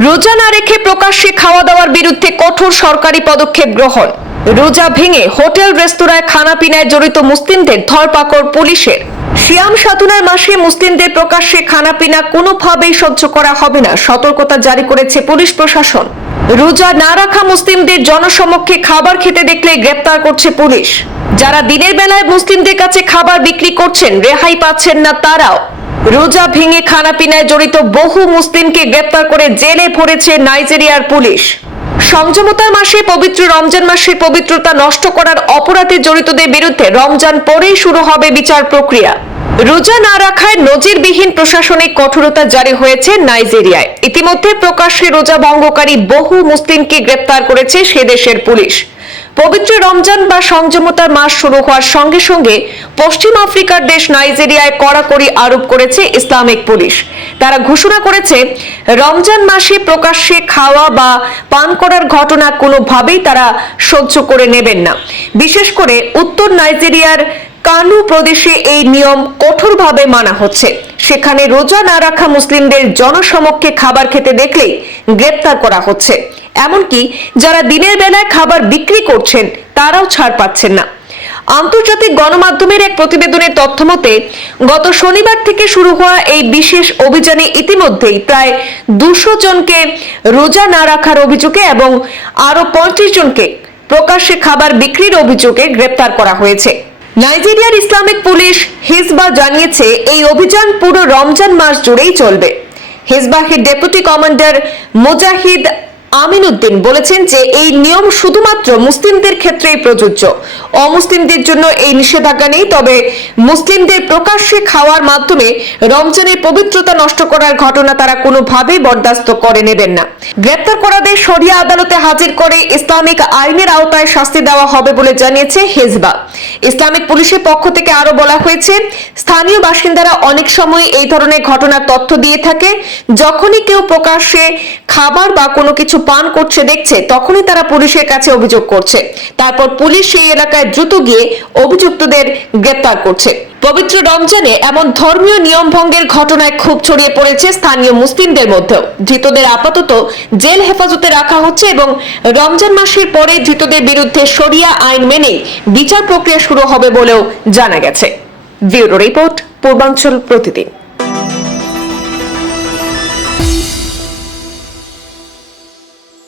রোজা না রেখে প্রকাশ্যে খাওয়া দাওয়ার বিরুদ্ধে কঠোর সরকারি পদক্ষেপ গ্রহণ। রোজা ভেঙে হোটেল, রেস্তোরাঁয় খানা পিনায় জড়িত মুসলিমদের ধরপাকড় পুলিশের। শিয়াম সাধনার মাসে মুসলিমদের প্রকাশ্যে খানাপিনা কোনোভাবেই সহ্য করা হবে না, সতর্কতা জারি করেছে পুলিশ প্রশাসন। রোজা না রাখা মুসলিমদের জনসমক্ষে খাবার খেতে দেখলে গ্রেপ্তার করছে পুলিশ। যারা দিনের বেলায় মুসলিমদের কাছে খাবার বিক্রি করছেন, রেহাই পাচ্ছেন না তারাও। রোজা ভেঙে খানাপিনায় জড়িত বহু মুসলিমকে গ্রেপ্তার করে জেলে ভরেছে নাইজেরিয়ার পুলিশ। সংযমতার মাসে পবিত্র রমজান মাসের পবিত্রতা নষ্ট করার অপরাধে জড়িতদের বিরুদ্ধে রমজান পরেই শুরু হবে বিচার প্রক্রিয়া। রোজা না রাখায় নজিরবিহীন প্রশাসনিক কঠোরতা জারি হয়েছে নাইজেরিয়ায়। ইতিমধ্যে প্রকাশ্যে রোজা ভঙ্গকারী বহু মুসলিমকে গ্রেপ্তার করেছে সে দেশের পুলিশ। পবিত্র রমজান বা সংযমতার মাস শুরু হওয়ার সঙ্গে সঙ্গে পশ্চিম আফ্রিকার দেশ নাইজেরিয়ায় কড়াকড়ি আরোপ করেছে ইসলামিক পুলিশ। তারা ঘোষণা করেছে, রমজান মাসে প্রকাশ্যে খাওয়া বা পান করার ঘটনা কোনোভাবেই তারা সহ্য করে নেবেন না। বিশেষ করে উত্তর নাইজেরিয়ার কানু প্রদেশে এই নিয়ম কঠোরভাবে মানা হচ্ছে। সেখানে রোজা না রাখা মুসলিমদের জনসমক্ষে খাবার খেতে দেখলেই গ্রেপ্তার করা হচ্ছে। এমনকি যারা দিনের বেলায় খাবার বিক্রি করছেন, তারাও ছাড় পাচ্ছেন না। আন্তর্জাতিক গণমাধ্যমের এক প্রতিবেদনের তথ্য মতে, গত শনিবার থেকে শুরু হওয়া এই বিশেষ অভিযানে ইতিমধ্যেই প্রায় দুশো জনকে রোজা না রাখার অভিযোগে এবং আরও পঁয়ত্রিশ জনকে প্রকাশ্যে খাবার বিক্রির অভিযোগে গ্রেপ্তার করা হয়েছে। নাইজেরিয়ার ইসলামিক পুলিশ হিজবা জানিয়েছে, এই অভিযান পুরো রমজান মাস জুড়েই চলবে। হিজবাহের ডেপুটি কমান্ডার মুজাহিদ আমিনুদ্দিন বলেছেন যে এই নিয়ম শুধুমাত্র মুসলিমদের ক্ষেত্রেই প্রযোজ্য। অমুসলিমদের জন্য এই নিষেধাজ্ঞা নেই, তবে মুসলিমদের প্রকাশ্যে খাওয়ার মাধ্যমে রমজানের পবিত্রতা নষ্ট করার ঘটনা তারা কোনোভাবেই বরদাস্ত করে নেবেন না। গ্রেপ্তার করাদের সরিয়া আদালতে হাজির করে ইসলামিক আইনের আওতায় শাস্তি দেওয়া হবে বলে জানিয়েছে হেজবা। ইসলামিক পুলিশের পক্ষ থেকে আরও বলা হয়েছে, স্থানীয় বাসিন্দারা অনেক সময় এই ধরনের ঘটনার তথ্য দিয়ে থাকে। যখনই কেউ প্রকাশ্যে খাবার বা কোনো কিছু পান করছে, দেখছে, তখনই তারা পুলিশের কাছে অভিযোগ করছে। তারপর পুলিশ সেই এলাকায় দ্রুত গিয়ে অভিযুক্তদের গ্রেপ্তার করছে। পবিত্র রমজানে এমন ধর্মীয় নিয়ম ভঙ্গের ঘটনায় খুব ছড়িয়ে পড়েছে স্থানীয় মুসলিমদের মধ্যেও। ধৃতদের আপাতত জেল হেফাজতে রাখা হচ্ছে এবং রমজান মাসের পরে ধৃতদের বিরুদ্ধে শরিয়া আইন মেনে বিচার প্রক্রিয়া শুরু হবে বলেও জানা গেছে। ব্যুরো রিপোর্ট, পূর্বাঞ্চল প্রতিদিন।